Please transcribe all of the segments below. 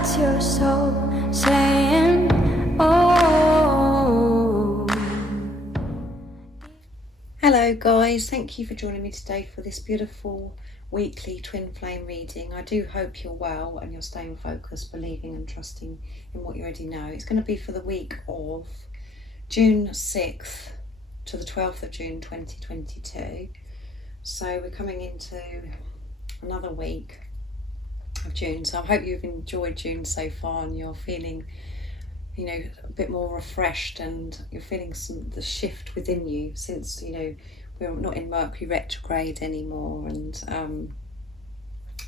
That's your soul saying, oh. Hello guys, thank you for joining me today for this beautiful weekly twin flame reading. I do hope you're well and you're staying focused, believing and trusting in what you already know. It's going to be for the week of June 6th to the 12th of June 2022. So we're coming into another week of June. So I hope you've enjoyed June so far and you're feeling, you know, a bit more refreshed and you're feeling the shift within you since, you know, we're not in Mercury retrograde anymore. And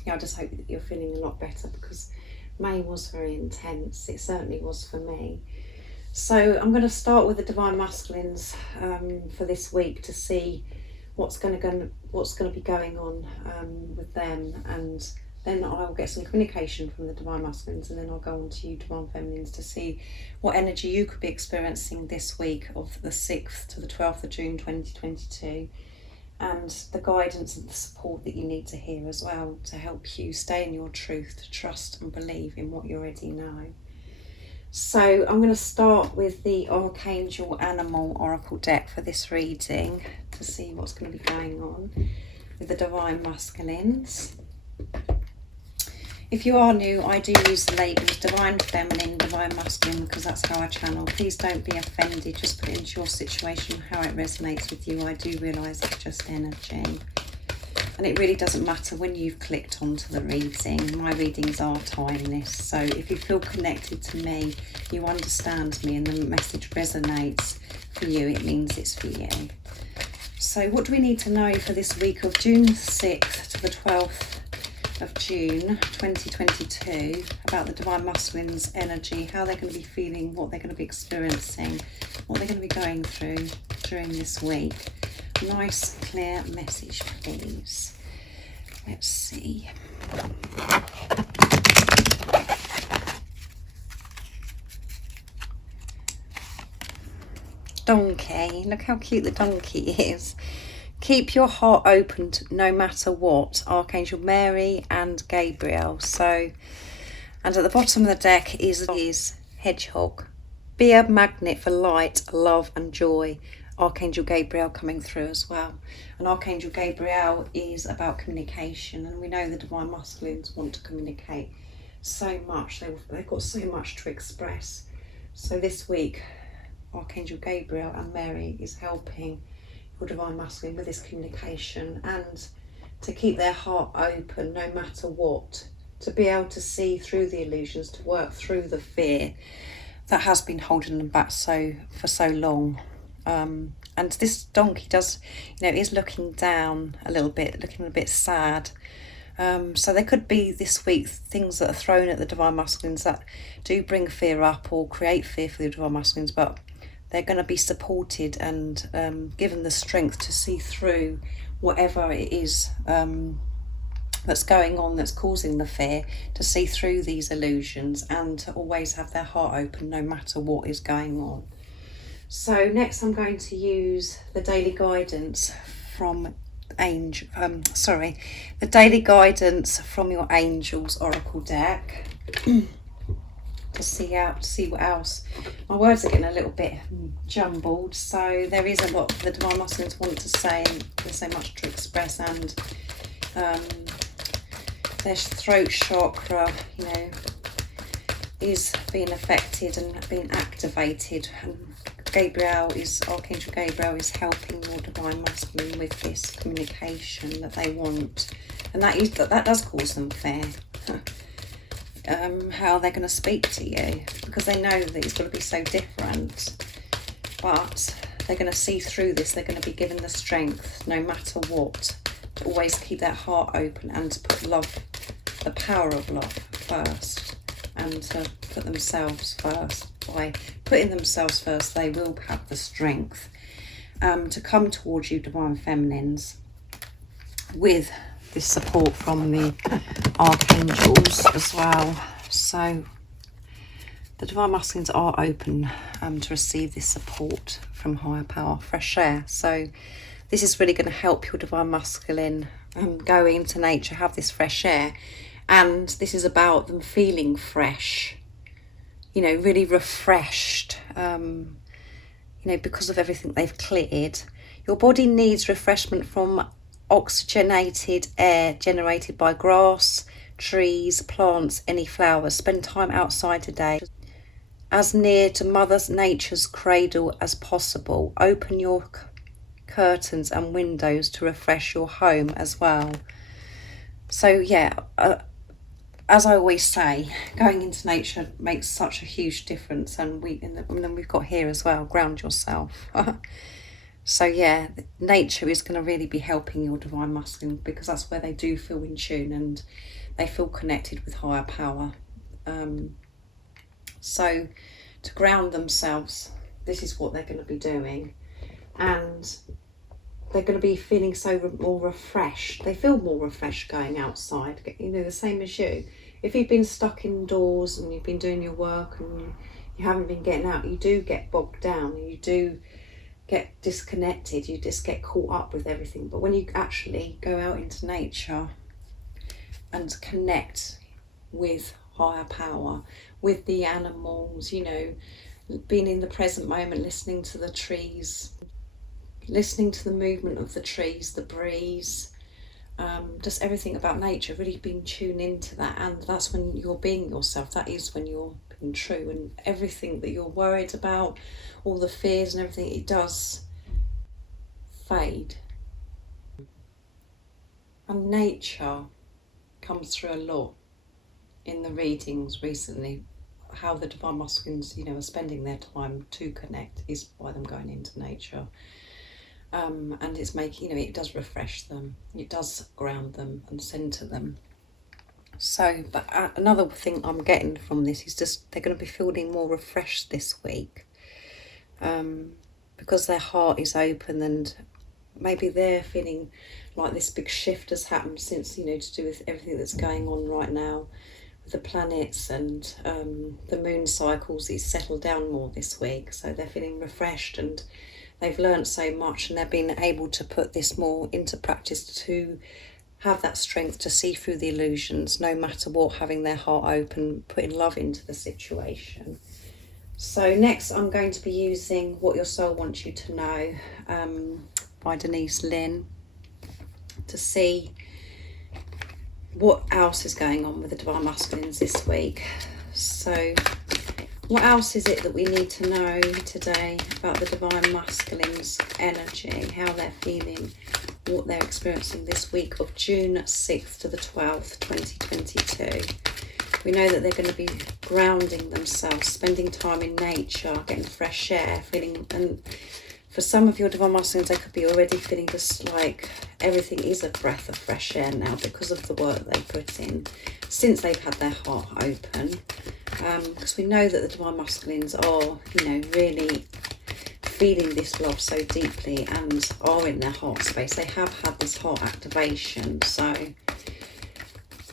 yeah, I just hope that you're feeling a lot better because May was very intense. It certainly was for me. So I'm going to start with the Divine Masculines for this week to see what's going to be going on with them, and then I'll get some communication from the Divine Masculines, and then I'll go on to you Divine Feminines to see what energy you could be experiencing this week of the 6th to the 12th of June 2022, and the guidance and the support that you need to hear as well to help you stay in your truth, to trust and believe in what you already know. So I'm going to start with the Archangel Animal Oracle deck for this reading to see what's going to be going on with the Divine Masculines. If you are new, I do use the labels Divine Feminine, Divine Masculine because that's how I channel. Please don't be offended, just put it into your situation, how it resonates with you. I do realise it's just energy. And it really doesn't matter when you've clicked onto the reading. My readings are timeless. So if you feel connected to me, you understand me and the message resonates for you, it means it's for you. So what do we need to know for this week of June 6th to the 12th of June 2022 about the Divine Masculines energy, how they're going to be feeling, what they're going to be experiencing, what they're going to be going through during this week? Nice clear message please. Let's see. Donkey, look how cute the donkey is. Keep your heart open no matter what. Archangel Mary and Gabriel. So, and at the bottom of the deck is Hedgehog. Be a magnet for light, love and joy. Archangel Gabriel coming through as well. And Archangel Gabriel is about communication, and we know the Divine Masculines want to communicate so much. They've got so much to express. So this week Archangel Gabriel and Mary is helping your Divine Masculine with this communication and to keep their heart open no matter what, to be able to see through the illusions, to work through the fear that has been holding them back for so long. And this donkey does, you know, is looking down a little bit, looking a bit sad. So there could be this week things that are thrown at the Divine Masculines that do bring fear up or create fear for the Divine Masculines, but they're going to be supported and given the strength to see through whatever it is that's going on, that's causing the fear, to see through these illusions and to always have their heart open no matter what is going on. So next I'm going to use the daily guidance from the daily guidance from your Angels Oracle deck to see what else. My words are getting a little bit jumbled, so there is a lot the Divine Masculines want to say, and there's so much to express, and their throat chakra, you know, is being affected and being activated, and Archangel Gabriel is helping your Divine Masculine with this communication that they want, and that does cause them fear. How they're going to speak to you, because they know that it's going to be so different, but they're going to see through this. They're going to be given the strength no matter what to always keep their heart open and to put love, the power of love first, and to put themselves first. By putting themselves first, they will have the strength to come towards you Divine Feminines with this support from the Archangels as well. So the Divine Masculines are open to receive this support from higher power, fresh air. So this is really going to help your Divine Masculine go into nature, have this fresh air, And this is about them feeling fresh, you know, really refreshed, you know, because of everything they've cleared. Your body needs refreshment from oxygenated air generated by grass, trees, plants, any flowers. Spend time outside today, as near to Mother Nature's cradle as possible. Open your curtains and windows to refresh your home as well. So yeah, as I always say, going into nature makes such a huge difference, and then we've got here as well, ground yourself. So yeah, nature is going to really be helping your divine masculine, because that's where they do feel in tune and they feel connected with higher power. So to ground themselves, this is what they're going to be doing, and they're going to be feeling more refreshed. They feel more refreshed going outside, you know, the same as you. If you've been stuck indoors and you've been doing your work and you haven't been getting out, you do get bogged down, you do get disconnected, you just get caught up with everything. But when you actually go out into nature and connect with higher power, with the animals, you know, being in the present moment, listening to the trees, listening to the movement of the trees, the breeze, just everything about nature, really being tuned into that. And that's when you're being yourself. That is when you're being true, and everything that you're worried about, all the fears and everything, it does fade. And nature comes through a lot in the readings recently. How the divine masculines, you know, are spending their time to connect is by them going into nature. And it's making, you know, it does refresh them, it does ground them and centre them. So, but another thing I'm getting from this is just they're going to be feeling more refreshed this week, because their heart is open, and maybe they're feeling like this big shift has happened since, you know, to do with everything that's going on right now with the planets and the moon cycles. It's settled down more this week, so they're feeling refreshed, and they've learned so much, and they're being able to put this more into practice, to have that strength to see through the illusions, no matter what, having their heart open, putting love into the situation. So next I'm going to be using What Your Soul Wants You to Know by Denise Lynn, to see what else is going on with the divine masculines this week. So what else is it that we need to know today about the divine masculine's energy, how they're feeling, what they're experiencing this week of June 6th to the 12th, 2022. We know that they're going to be grounding themselves, spending time in nature, getting fresh air, feeling, and for some of your divine masculines, they could be already feeling just like everything is a breath of fresh air now because of the work they put in since they've had their heart open. Because we know that the divine masculines are, you know, really feeling this love so deeply and are in their heart space. They have had this heart activation. So,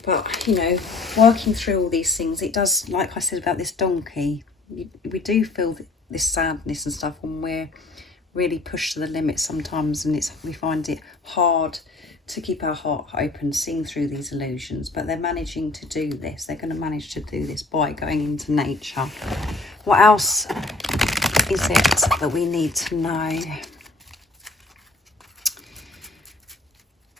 but, you know, working through all these things, it does, like I said about this donkey, we do feel this sadness and stuff when we're really pushed to the limit sometimes, and we find it hard to keep our heart open, seeing through these illusions. But they're managing to do this. They're going to manage to do this by going into nature. What else is it that we need to know?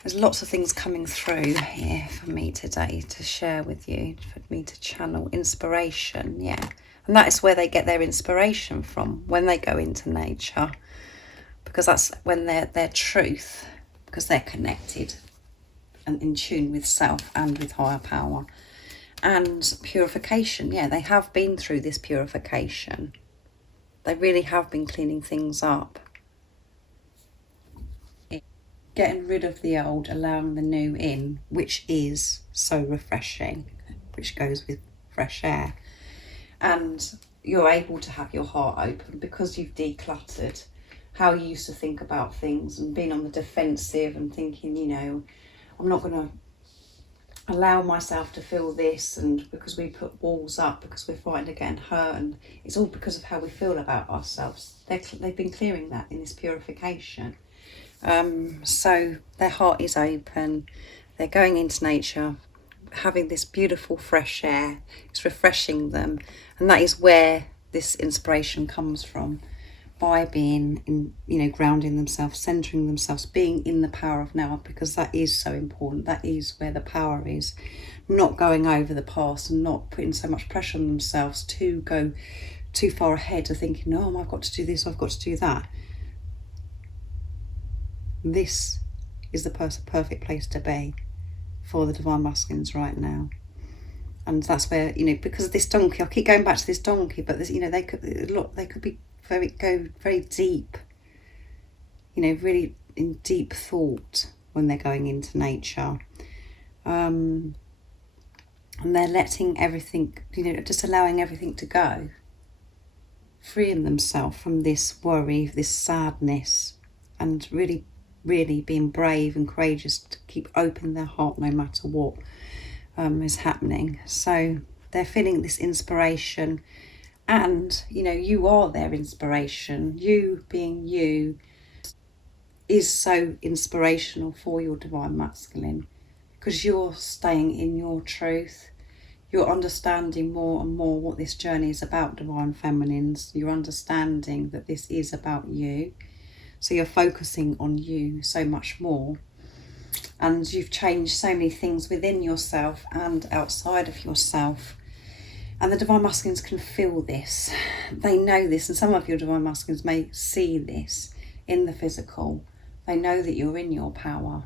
There's lots of things coming through here for me today to share with you, for me to channel inspiration, yeah. And that is where they get their inspiration from, when they go into nature, because that's when their truth, because they're connected and in tune with self and with higher power. And purification, yeah, they have been through this purification. They really have been cleaning things up. Getting rid of the old, allowing the new in, which is so refreshing, which goes with fresh air. And you're able to have your heart open because you've decluttered how you used to think about things and being on the defensive and thinking, you know, I'm not going to allow myself to feel this, and because we put walls up because we're frightened of getting hurt, and it's all because of how we feel about ourselves. They've been clearing that in this purification. So their heart is open, they're going into nature, having this beautiful fresh air. It's refreshing them, and that is where this inspiration comes from, by being in, you know, grounding themselves, centering themselves, being in the power of now, because that is so important. That is where the power is. Not going over the past and not putting so much pressure on themselves to go too far ahead of thinking, oh, I've got to do this, I've got to do that. This is the perfect place to be for the divine masculines right now. And that's where, you know, because of this donkey, I keep going back to this donkey, but this, you know, they could be go very deep, you know, really in deep thought when they're going into nature. And they're letting everything, you know, just allowing everything to go, freeing themselves from this worry, this sadness, and really being brave and courageous to keep open their heart no matter what is happening. So they're feeling this inspiration, and, you know, you are their inspiration. You being you is so inspirational for your divine masculine, because you're staying in your truth. You're understanding more and more what this journey is about, divine feminines. You're understanding that this is about you. So you're focusing on you so much more. And you've changed so many things within yourself and outside of yourself. And the divine masculines can feel this. They know this. And some of your divine masculines may see this in the physical. They know that you're in your power.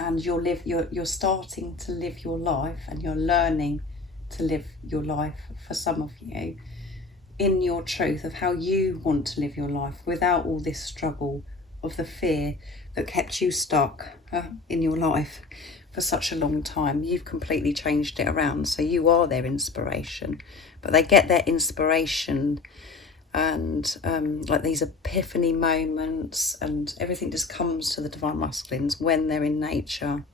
And you're starting to live your life, and you're learning to live your life, for some of you, in your truth of how you want to live your life, without all this struggle of the fear that kept you stuck in your life for such a long time. You've completely changed it around, so you are their inspiration. But they get their inspiration and like these epiphany moments, and everything just comes to the divine masculines when they're in nature,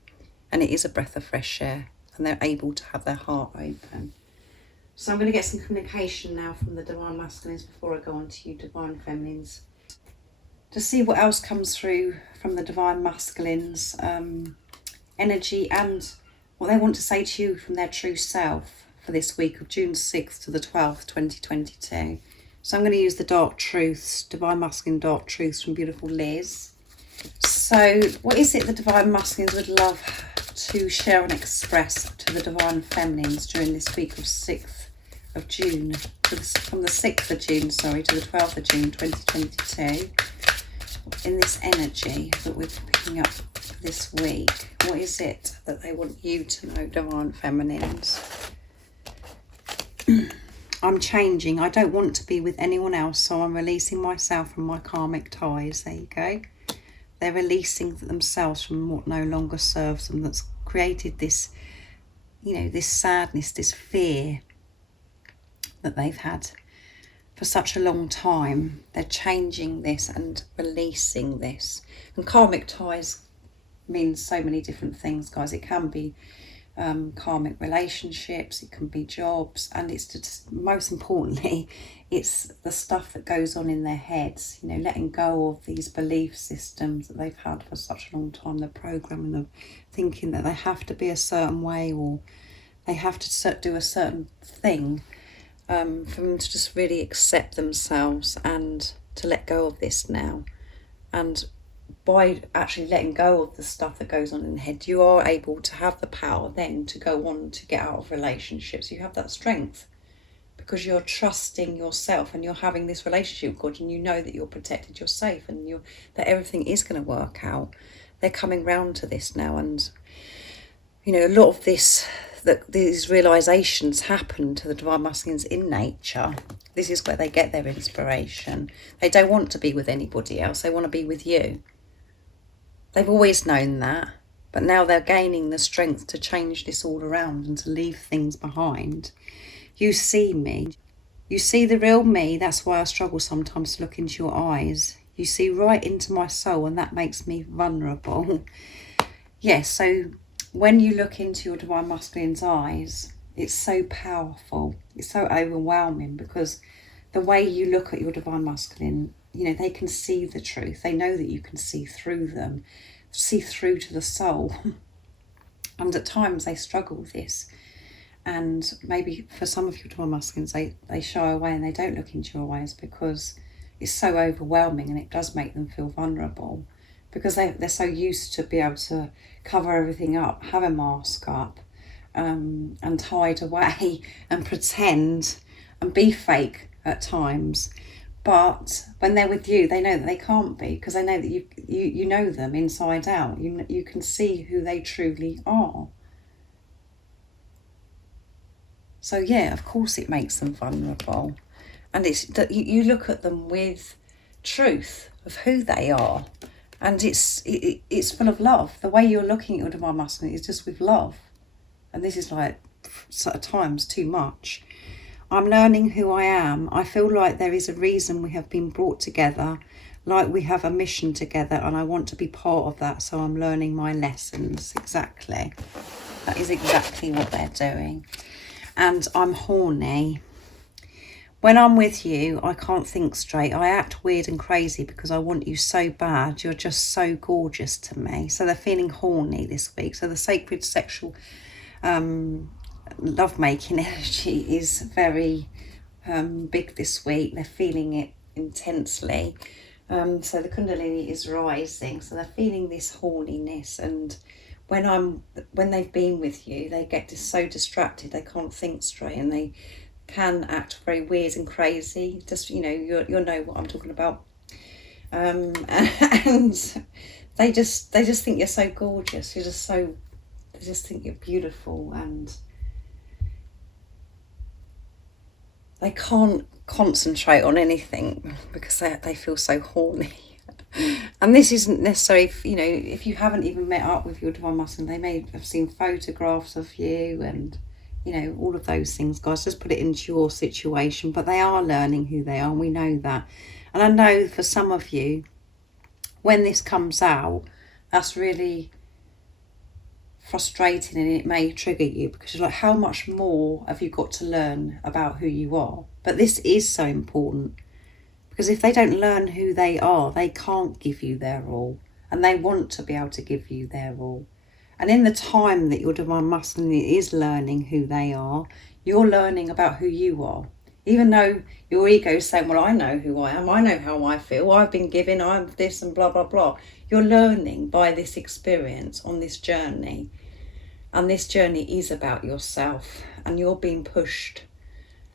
and it is a breath of fresh air, and they're able to have their heart open. So I'm going to get some communication now from the divine masculines before I go on to you divine feminines, to see what else comes through from the divine masculines energy, and what they want to say to you from their true self for this week of June 6th to the 12th, 2022. So I'm going to use the dark truths, divine masculine dark truths from beautiful Liz. So what is it the divine masculines would love to share and express to the divine feminines during this week of 6th of June, from the 6th of June, sorry, to the 12th of June 2022, in this energy that we're picking up this week? What is it that they want you to know, divine feminines? I'm changing. I don't want to be with anyone else, so I'm releasing myself from my karmic ties. There you go. They're releasing themselves from what no longer serves them, that's created this, you know, this sadness, this fear that they've had for such a long time. They're changing this and releasing this. And karmic ties means so many different things, guys. It can be karmic relationships, it can be jobs, and it's just, most importantly, it's the stuff that goes on in their heads, you know, letting go of these belief systems that they've had for such a long time, the programming of thinking that they have to be a certain way, or they have to do a certain thing, for them to just really accept themselves and to let go of this now. And by actually letting go of the stuff that goes on in the head, you are able to have the power then to go on to get out of relationships. You have that strength because you're trusting yourself, and you're having this relationship with God, and you know that you're protected, you're safe, and that everything is going to work out. They're coming round to this now, and you know, a lot of this, that these realizations happen to the divine masculines in nature. This is where they get their inspiration. They don't want to be with anybody else. They want to be with you. They've always known that, but now they're gaining the strength to change this all around and to leave things behind. You see me. You see the real me. That's why I struggle sometimes to look into your eyes. You see right into my soul, and that makes me vulnerable. Yes, so when you look into your divine masculine's eyes, it's so powerful. It's so overwhelming, because the way you look at your divine masculine, you know, they can see the truth. They know that you can see through them, see through to the soul. And at times they struggle with this. And maybe for some of your divine masculines, they shy away and they don't look into your eyes because it's so overwhelming, and it does make them feel vulnerable because they're so used to be able to cover everything up, have a mask up, and hide away and pretend and be fake at times. But when they're with you, they know that they can't be, because they know that you know them inside out. You can see who they truly are. So yeah, of course it makes them vulnerable. And it's that you look at them with truth of who they are. And it's full of love. The way you're looking at your divine masculine is just with love. And this is like, at times, too much. I'm learning who I am. I feel like there is a reason we have been brought together, like we have a mission together, and I want to be part of that, so I'm learning my lessons. Exactly. That is exactly what they're doing. And I'm horny. When I'm with you, I can't think straight. I act weird and crazy because I want you so bad. You're just so gorgeous to me. So they're feeling horny this week. So the sacred sexual lovemaking energy is very big this week. They're feeling it intensely. So the Kundalini is rising. So they're feeling this horniness. And when they've been with you, they get so distracted. They can't think straight, and they can act very weird and crazy. Just, you'll know what I'm talking about. And they just think you're so gorgeous. They just think you're beautiful, and they can't concentrate on anything because they feel so horny. And this isn't necessarily, if you haven't even met up with your divine masculine, they may have seen photographs of you and all of those things, guys. Just put it into your situation. But they are learning who they are, and we know that. And I know for some of you, when this comes out, that's really frustrating, and it may trigger you because you're like, how much more have you got to learn about who you are? But this is so important, because if they don't learn who they are, they can't give you their all, and they want to be able to give you their all. And in the time that your divine masculine is learning who they are, you're learning about who you are. Even though your ego is saying, well, I know who I am, I know how I feel, I've been given, I'm this and blah, blah, blah. You're learning by this experience on this journey. And this journey is about yourself, and you're being pushed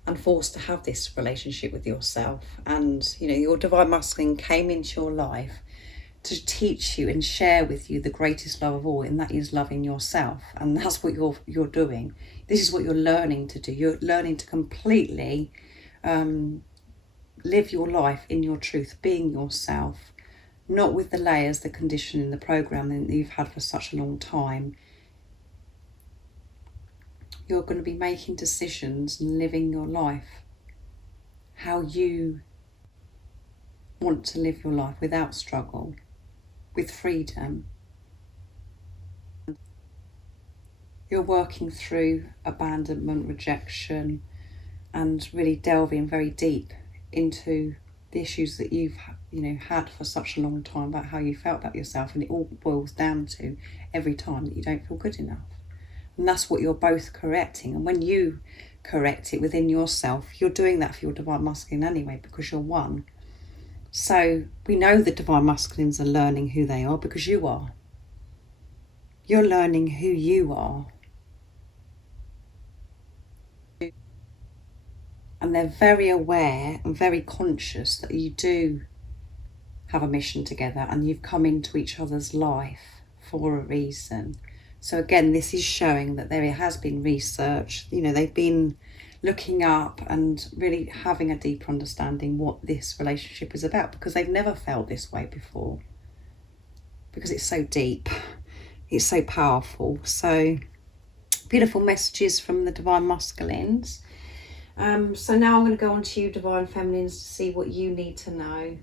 and forced to have this relationship with yourself. And, your divine masculine came into your life to teach you and share with you the greatest love of all, and that is loving yourself. And that's what you're doing. This is what you're learning to do. You're learning to completely live your life in your truth, being yourself, not with the layers, the conditioning, the programming that you've had for such a long time. You're going to be making decisions and living your life how you want to live your life, without struggle, with freedom. You're working through abandonment, rejection, and really delving very deep into the issues that you've had for such a long time, about how you felt about yourself. And it all boils down to every time that you don't feel good enough. And that's what you're both correcting. And when you correct it within yourself, you're doing that for your divine masculine anyway, because you're one. So we know the divine masculines are learning who they are because you are. You're learning who you are. And they're very aware and very conscious that you do have a mission together, and you've come into each other's life for a reason. So again, this is showing that there has been research. They've been looking up and really having a deeper understanding what this relationship is about, because they've never felt this way before, because it's so deep, it's so powerful. So beautiful messages from the divine masculines. So now I'm going to go on to you divine feminines to see what you need to know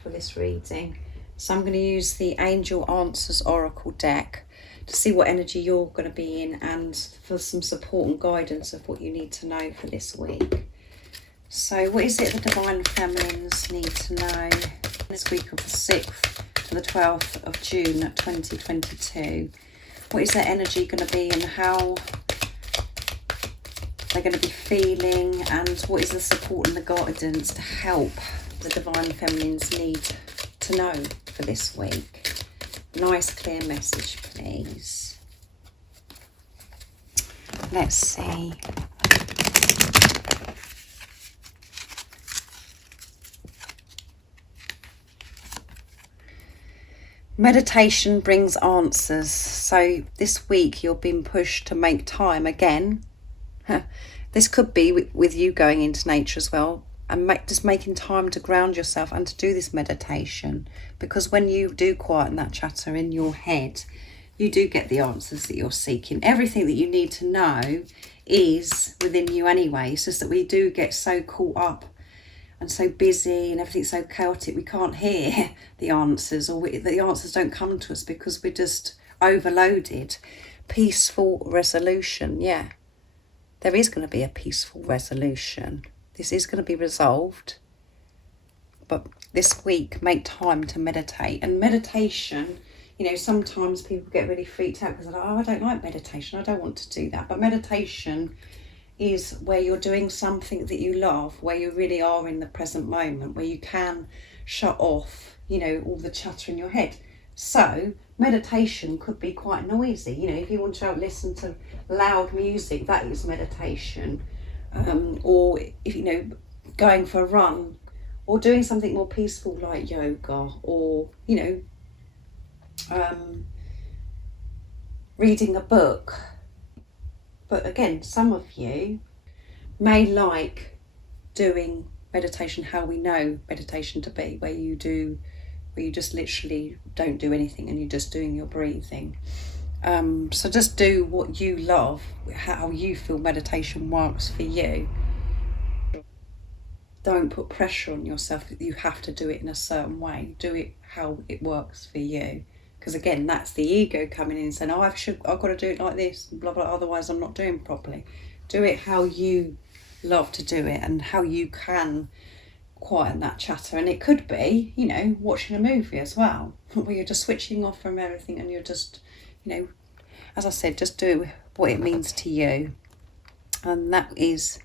for this reading. So I'm going to use the Angel Answers Oracle deck to see what energy you're going to be in, and for some support and guidance of what you need to know for this week. So what is it the divine feminines need to know this week of the 6th to the 12th of June 2022? what is their energy going to be and how they're going to be feeling, and what is the support and the guidance to help the Divine Feminines need to know for this week. Nice clear message, please. Let's see. Meditation brings answers. So this week you're being pushed to make time again. This could be with you going into nature as well, and just making time to ground yourself and to do this meditation, because when you do quieten that chatter in your head, you do get the answers that you're seeking. Everything that you need to know is within you anyway. It's just that we do get so caught up and so busy and everything's so chaotic, we can't hear the answers, or the answers don't come to us because we're just overloaded. Peaceful resolution, yeah. There is going to be a peaceful resolution. This is going to be resolved. But this week, make time to meditate. And meditation, you know, sometimes people get really freaked out because they're like, oh, I don't like meditation. I don't want to do that. But meditation is where you're doing something that you love, where you really are in the present moment, where you can shut off, you know, all the chatter in your head. So meditation could be quite noisy. You know, if you want to listen to loud music, that is meditation. Or if, you know, going for a run, or doing something more peaceful like yoga, or, you know, reading a book. But again, some of you may like doing meditation how we know meditation to be, where you just literally don't do anything and you're just doing your breathing. So just do what you love, how you feel meditation works for you. Don't put pressure on yourself that you have to do it in a certain way. Do it how it works for you. Because again, that's the ego coming in and saying, oh, I've got to do it like this, blah, blah, otherwise I'm not doing properly. Do it how you love to do it and how you can quieten that chatter. And it could be, you know, watching a movie as well, where you're just switching off from everything and you're just, you know, as I said, just do what it means to you. And that is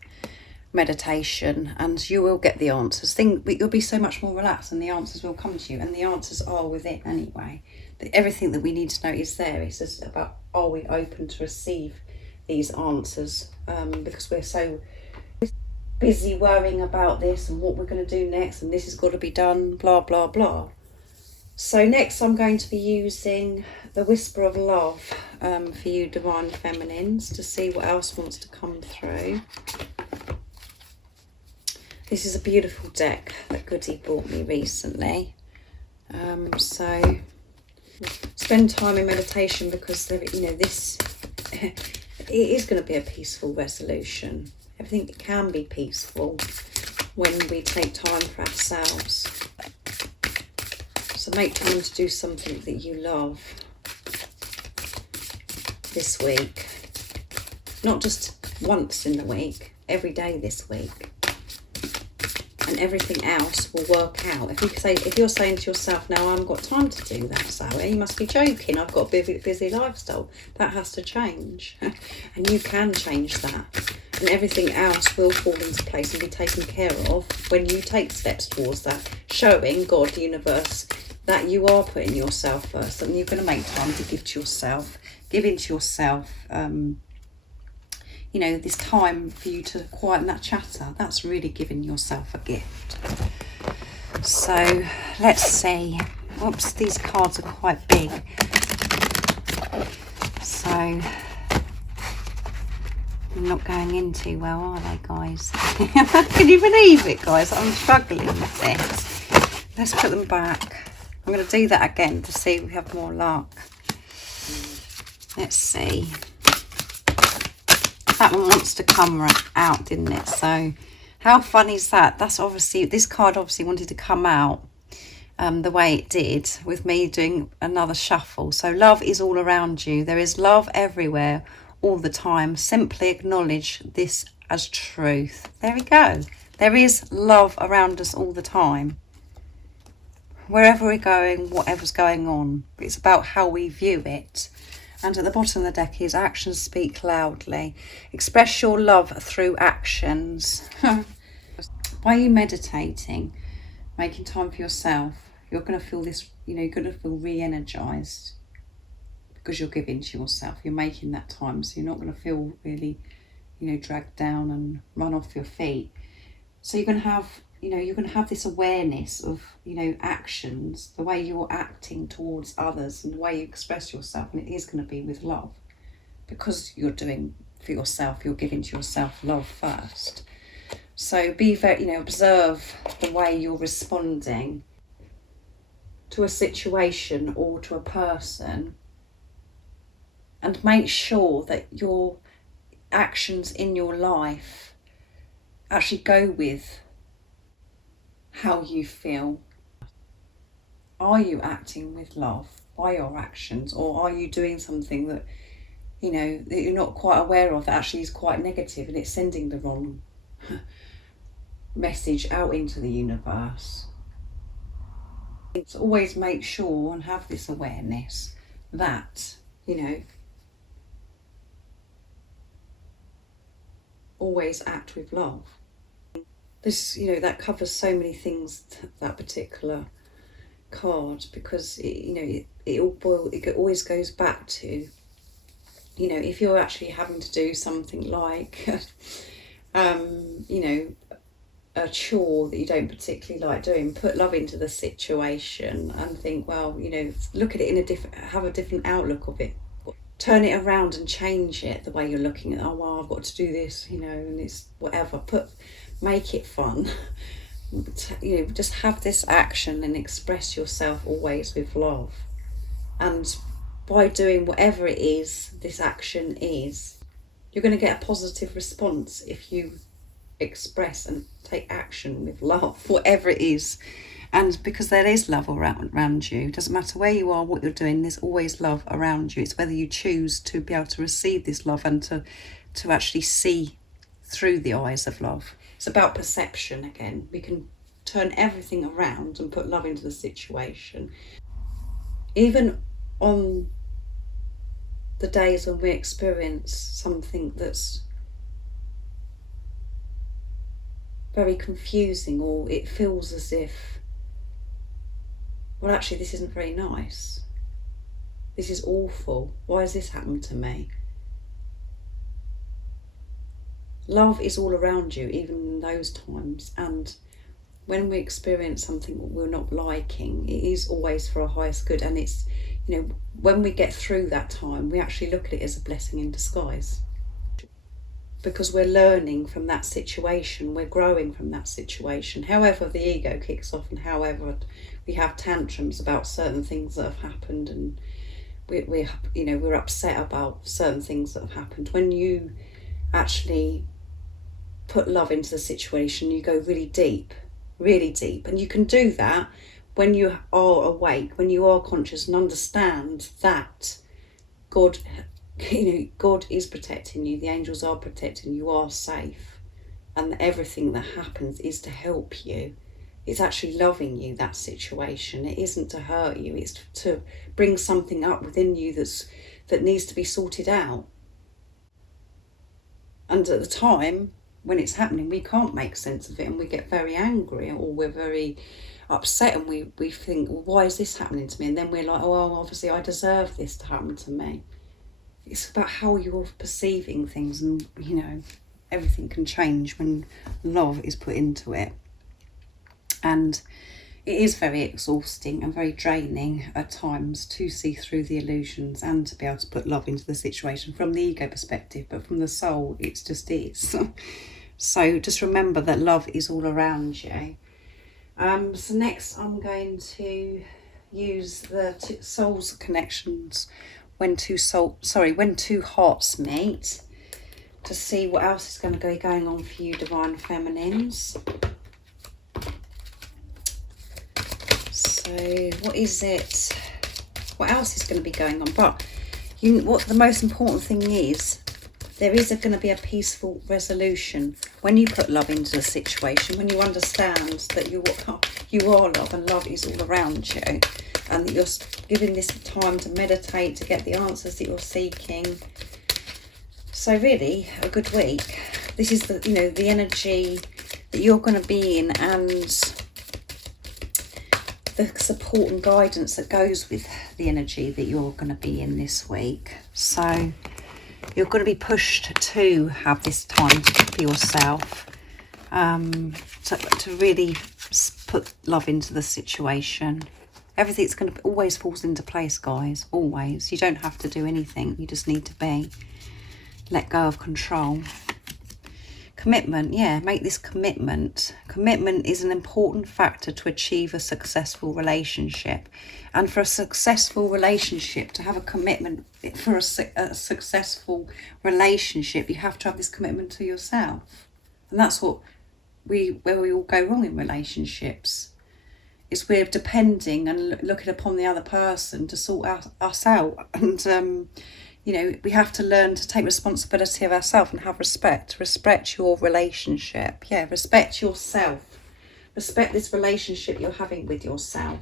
meditation, and you will get the answers. You'll be so much more relaxed and the answers will come to you, and the answers are within anyway. Everything that we need to know is there. It's just about, are we open to receive these answers? Because we're so busy worrying about this and what we're going to do next, and this has got to be done, blah, blah, blah. So next I'm going to be using the Whisper of Love for you Divine Feminines, to see what else wants to come through. This is a beautiful deck that Goody bought me recently. So spend time in meditation, because there, you know, this it is going to be a peaceful resolution. Everything can be peaceful when we take time for ourselves. So make time to do something that you love this week. Not just once in the week, every day this week. And everything else will work out. If you're saying to yourself, no, I haven't got time to do that, Sally, you must be joking, I've got a busy lifestyle. That has to change. And you can change that. And everything else will fall into place and be taken care of when you take steps towards that, showing God, the universe, that you are putting yourself first, and you're going to make time to give to yourself, give into yourself, you know, this time for you to quieten that chatter. That's really giving yourself a gift. So let's see. Oops, these cards are quite big. So I'm not going in too well, are they, guys? Can you believe it, guys? I'm struggling with this. Let's put them back. I'm going to do that again to see if we have more luck. Let's see. That one wants to come out, didn't it? So how fun is that? That's obviously, this card obviously wanted to come out the way it did, with me doing another shuffle. So love is all around you. There is love everywhere, all the time. Simply acknowledge this as truth. There we go. There is love around us all the time. Wherever we're going, whatever's going on. It's about how we view it. And at the bottom of the deck is actions speak loudly. Express your love through actions. By you meditating, making time for yourself, you're going to feel this, you know, you're going to feel re-energized because you're giving to yourself. You're making that time, so you're not going to feel really, you know, dragged down and run off your feet. So you're going to have, you know, you're going to have this awareness of, you know, actions, the way you're acting towards others and the way you express yourself, and it is going to be with love because you're doing for yourself, you're giving to yourself love first. So be very, you know, observe the way you're responding to a situation or to a person, and make sure that your actions in your life actually go with how you feel. Are you acting with love by your actions, or are you doing something that, you know, that you're not quite aware of, that actually is quite negative and it's sending the wrong message out into the universe? So always make sure and have this awareness that, you know, always act with love. This, you know, that covers so many things, that particular card, because it, you know, it always goes back to, you know, if you're actually having to do something like you know, a chore that you don't particularly like doing, put love into the situation and think, well, you know, look at it in a different, have a different outlook of it. Turn it around and change it, the way you're looking at, oh, well, I've got to do this, you know, and it's whatever. Make it fun. You know, just have this action and express yourself always with love. And by doing whatever it is this action is, you're going to get a positive response if you express and take action with love, whatever it is. And because there is love around you, it doesn't matter where you are, what you're doing, there's always love around you. It's whether you choose to be able to receive this love and to actually see through the eyes of love. It's about perception again. We can turn everything around and put love into the situation. Even on the days when we experience something that's very confusing, or it feels as if, well, actually, this isn't very nice. This is awful. Why has this happened to me? Love is all around you, even in those times. And when we experience something we're not liking, it is always for our highest good. And it's, you know, when we get through that time, we actually look at it as a blessing in disguise. Because we're learning from that situation, we're growing from that situation. However the ego kicks off, and however we have tantrums about certain things that have happened, and we're upset about certain things that have happened. When you actually put love into the situation, you go really deep, and you can do that when you are awake, when you are conscious and understand that God, you know, God is protecting you, the angels are protecting you, you are safe, and everything that happens is to help you. It's actually loving you, that situation. It isn't to hurt you, it's to bring something up within you that needs to be sorted out. And at the time when it's happening, we can't make sense of it, and we get very angry, or we're very upset, and we think, well, why is this happening to me? And then we're like, oh, well, obviously I deserve this to happen to me. It's about how you're perceiving things, and, you know, everything can change when love is put into it. And it is very exhausting and very draining at times to see through the illusions and to be able to put love into the situation from the ego perspective, but from the soul, it just is. So just remember that love is all around you. So next I'm going to use the soul's connections when two hearts meet, to see what else is going to be going on for you, divine feminines. So what is it? What else is going to be going on? But what the most important thing is, there is going to be a peaceful resolution when you put love into the situation, when you understand that you are love and love is all around you. and that you're giving this time to meditate, to get the answers that you're seeking. So really, a good week. This is the, you know, the energy that you're going to be in, and the support and guidance that goes with the energy that you're going to be in this week. So you're going to be pushed to have this time for yourself, to really put love into the situation. Everything's going to always falls into place, guys, always. You don't have to do anything. You just need to be. Let go of control. Commitment, yeah, make this commitment. Commitment is an important factor to achieve a successful relationship. And for a successful relationship, to have a commitment, for a successful relationship, you have to have this commitment to yourself. And that's where we all go wrong in relationships. Is we're depending and looking upon the other person to sort us out. And, you know, we have to learn to take responsibility of ourselves and have respect. Respect your relationship. Yeah, respect yourself. Respect this relationship you're having with yourself.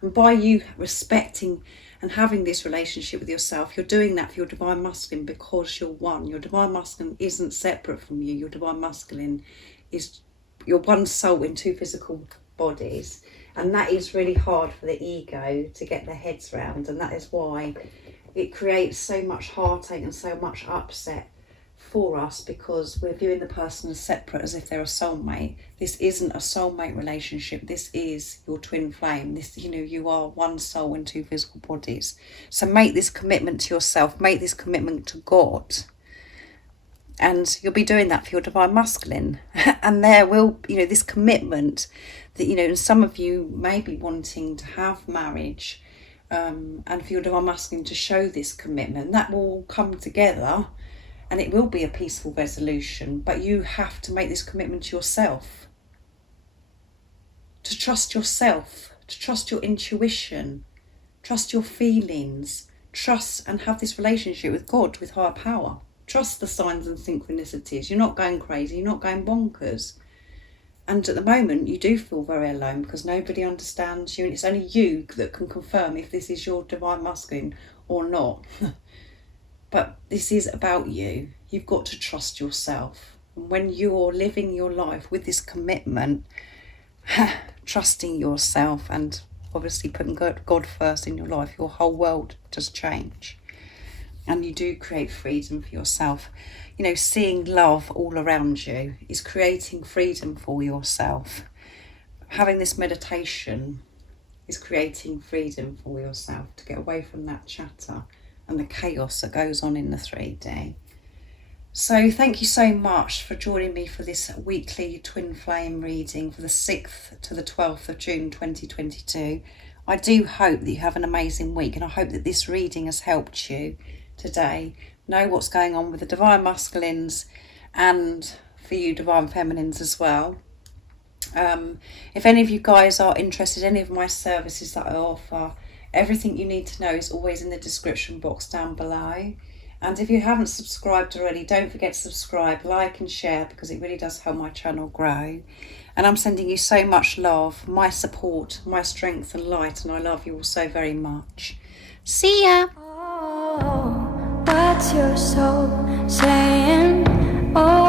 And by you respecting and having this relationship with yourself, you're doing that for your divine masculine, because you're one. Your divine masculine isn't separate from you. Your divine masculine is your one soul in two physical bodies. And that is really hard for the ego to get their heads around. And that is why it creates so much heartache and so much upset for us, because we're viewing the person as separate, as if they're a soulmate. This isn't a soulmate relationship. This is your twin flame. This, you know, you are one soul in two physical bodies. So make this commitment to yourself. Make this commitment to God. And you'll be doing that for your divine masculine. And there will, you know, this commitment that, you know, and some of you may be wanting to have marriage, and for your divine masculine to show this commitment. That will all come together, and it will be a peaceful resolution. But you have to make this commitment to yourself, to trust yourself, to trust your intuition, trust your feelings, trust and have this relationship with God, with higher power. Trust the signs and synchronicities. You're not going crazy, you're not going bonkers. And at the moment, you do feel very alone because nobody understands you, and it's only you that can confirm if this is your divine masculine or not. But this is about you. You've got to trust yourself. And when you're living your life with this commitment, trusting yourself and obviously putting God first in your life, your whole world does change. And you do create freedom for yourself. You know, seeing love all around you is creating freedom for yourself. Having this meditation is creating freedom for yourself to get away from that chatter and the chaos that goes on in the 3D. So thank you so much for joining me for this weekly twin flame reading for the 6th to the 12th of June 2022. I do hope that you have an amazing week, and I hope that this reading has helped you today know what's going on with the divine masculines, and for you divine feminines as well. If any of you guys are interested in any of my services that I offer, everything you need to know is always in the description box down below. And if you haven't subscribed already, don't forget to subscribe, like and share, because it really does help my channel grow. And I'm sending you so much love, my support, my strength and light, and I love you all so very much. See ya! Oh, what's your soul saying? Oh.